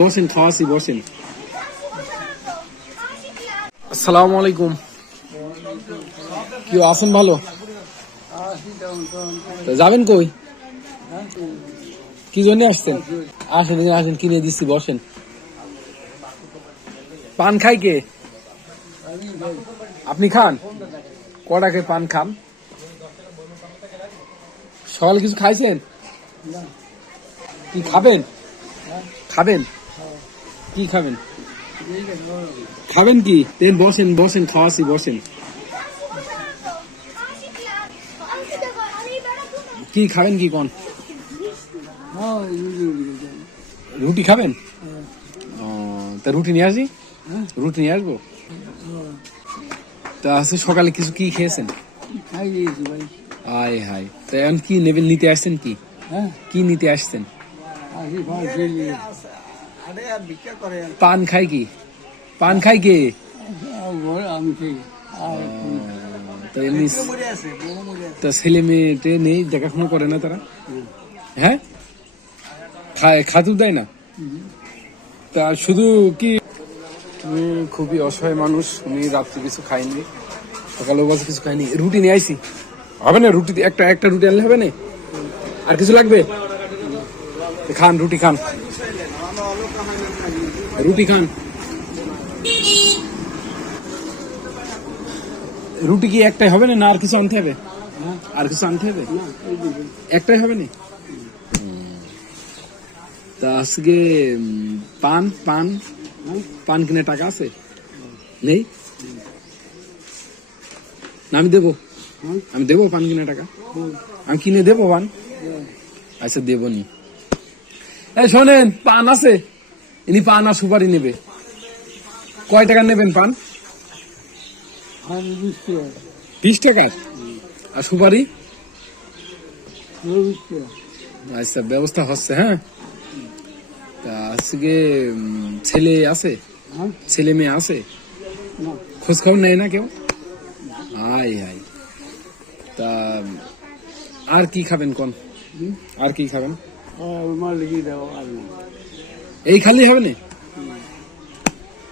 বসেন খাওয়াছি বসেন আসসালামু আলাইকুম। কি আছেন ভালো। যাবেন কই? কি জন্য আসছেন? আসেন আসেন, কিনে দিচ্ছি, বসেন। পান খাই কে? আপনি খান? কটাকে পান খান? সকালে কিছু খাইছেন? কি খাবেন? খাবেন? কি খাবেন? খাবেন কি? দেন বসেন বসেন খাওয়াছি বসেন। কি খাবেন কি কোন? রুটি খাবেন? তা রুটি নিয়ে আসি? রুটি নিয়ে আসব? তা আছে সকালে কিছু কি খেয়েছেন? আয় হায় তা এখন কি নেবেন নিতে আসছেন কি? হ্যাঁ। কি নিতে আসছেন? পান খাই কি? পান খাই কে? তো এমনি তা ছেলে মেয়েটে নেই দেখাশোনা করে না তারা? হ্যাঁ? খায় খাতুর দেয় না? তা শুধু কি তুমি খুবই অসহায় মানুষ উনি রাত্রে কিছু খাইনি সকালেও বাজে কিছু খাইনি রুটি নিয়ে আইসি। হবে না রুটি একটা একটা রুটি আনলে হবে না? আর কিছু লাগবে? খান, রুটি খান। রুটি খান। রুটি কি একটাই হবে না আর কিছু আনতে হবে? আর কিছু আনতে হবে? একটাই হবে না? তা আজকে পান পান পান কিনে টাকা আছে? নেই? না, আমি দেবো। আমি দেবো পান কিনে টাকা? আমি কিনে দেবো পান? আচ্ছা দেবো নি। এই শোনেন, পান আছে। ইনি পান আর সুপারি নেবে। কয় টাকা নেবেন পান? বিশ টাকার আর সুপারি? আচ্ছা ব্যবস্থা হচ্ছে হ্যাঁ? তা আজকে ছেলে আছে? ছেলে মেয়ে আছে? খোঁজ খবর নেয় না কেউ? আয় আয় তা, আর কি খাবেন কোন? আর কি খাবেন? এই খালি হবে না?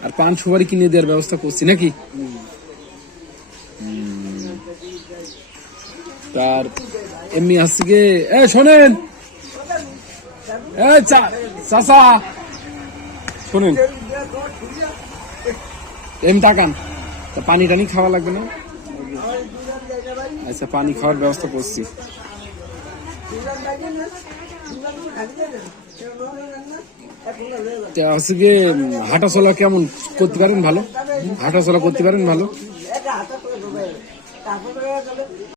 আর পান সুপারি কিনে দেওয়ার ব্যবস্থা করছি নাকি? তার এমনি আজকে এ শোনেন। এ চা চাচা। শোনেন। এমনি তাকান। তা পানি টানি খাওয়া লাগবে না? আচ্ছা পানি খাওয়ার ব্যবস্থা করছি। তা আজকে হাঁটা চলা কেমন? করতে পারেন ভালো? হাঁটা চলা করতে পারেন ভালো?